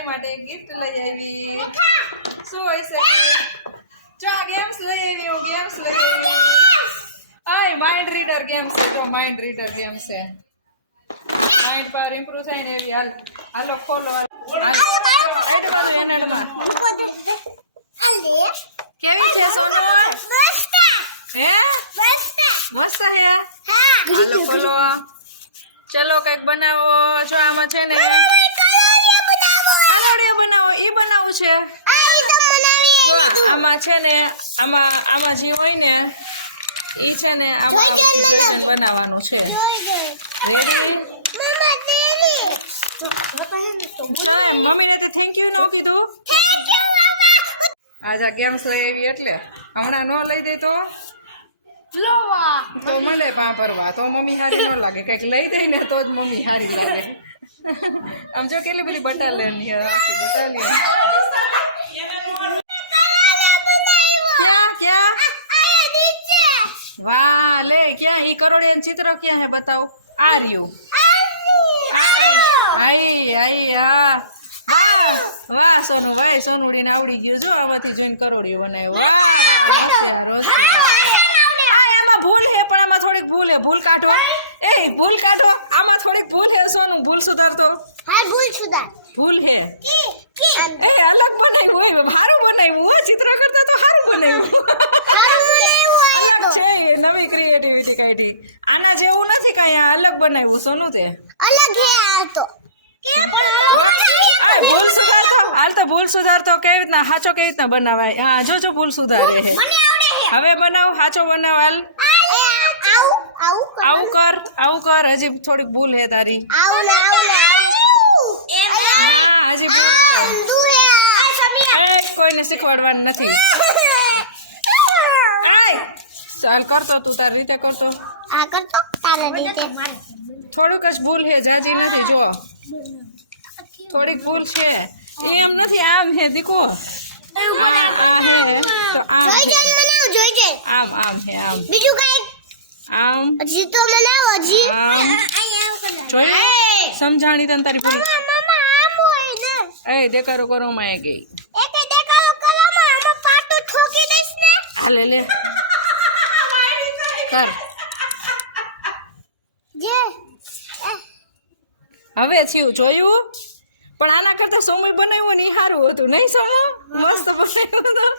તારી માટે ગિફ્ટ લઈ આવી. શું હોય છે જો આ ગેમ્સ લઈ આવી. હું ગેમ્સ લઈ આવી. આય માઇન્ડ રીડર ગેમ્સ છે. જો માઇન્ડ રીડર ગેમ્સ છે. માઇન્ડ પાવર ઇમ્પ્રુવ થાય ને એવી. હાલો ખોલો. કેવી છે સોનુ? હે મસ્ત હે. હાલો ખોલો. ચલો કઈક બનાવો. જો આમાં છે ને કલોડિયા બનાવો. એ બનાવવું છે. આમાં છે ને આમાં જે હોય ને ઈ છે ને આમાં બનાવવાનું છે. મમ્મીને તો થેન્ક યુ નો કીધું. આજ આ ગેમ્સ લઈ આવી એટલે હમણાં ન લઈ દે તો મળે પા પરવા તો મમ્મી હારી ન લાગે. કઈક લઈ દે ને તો જ મમ્મી હારી લાગે. આમ જો કેટલી બધી બટાલિયન વાહ લે ક્યાં ઈ કરોડિયા ચિત્ર ક્યાં હે બતાવો. આ રહ્યું. વાહ સોનુ ભાઈ સોનુડી ને આવડી ગયું. જો આમાંથી જોઈને કરોડિયું બનાવ્યું. આમાં ભૂલ હે પણ આમાં થોડીક ભૂલ હે. ભૂલ કાઢો. ભૂલ કાઢો. આમાં થોડીક ભૂલ હે સોનુ. ભૂલ સુધારતો. ભૂલ હે. અલગ બનાવ્યું હોય. સારું બનાવ્યું હોય. ચિત્ર કરતા તો સારું બનાવ્યું છે. નવી ક્રિએટિવિટી કાઢી. આના જેવું નથી કઈ. અલગ બનાવ્યું સોનુ. તે અલગ હે આ તો. ભૂલ સુધારતો. હાલ તો ભૂલ સુધારતો કેવી રીતના સાચો કેવી રીતના બનાવાય. હા જો ભૂલ સુધારે હે. હવે બનાવ સાચો બનાવ. હાલ આવું કર. હજી થોડીક ભૂલ હે તારી. હજી કોઈને શીખવાડવાનું નથી. ચાલ કરતો તું તારી રીતે કરતો. થોડુંક જ ભૂલ હે. જાજી નથી. જો થોડીક ભૂલ છે. એમ નથી. આમ હે દીકો. આમ હે. આમ બીજું કઈ આમ હજી તો બનાવો. હજી સમજાણી તને તારી પૂરી. મામા આમ હોય ને. દેખાડો કરો માં ગઈ. દેખાડો કલામાં આમાં પાટો ઠોકી દઈશ ને. હાલે લે કર. હવે થયું જોયું. પણ આના કરતા સમય બનાવ્યો ને એ સારું હતું નહીં? સમય મસ્ત બનાવ્યું હતું.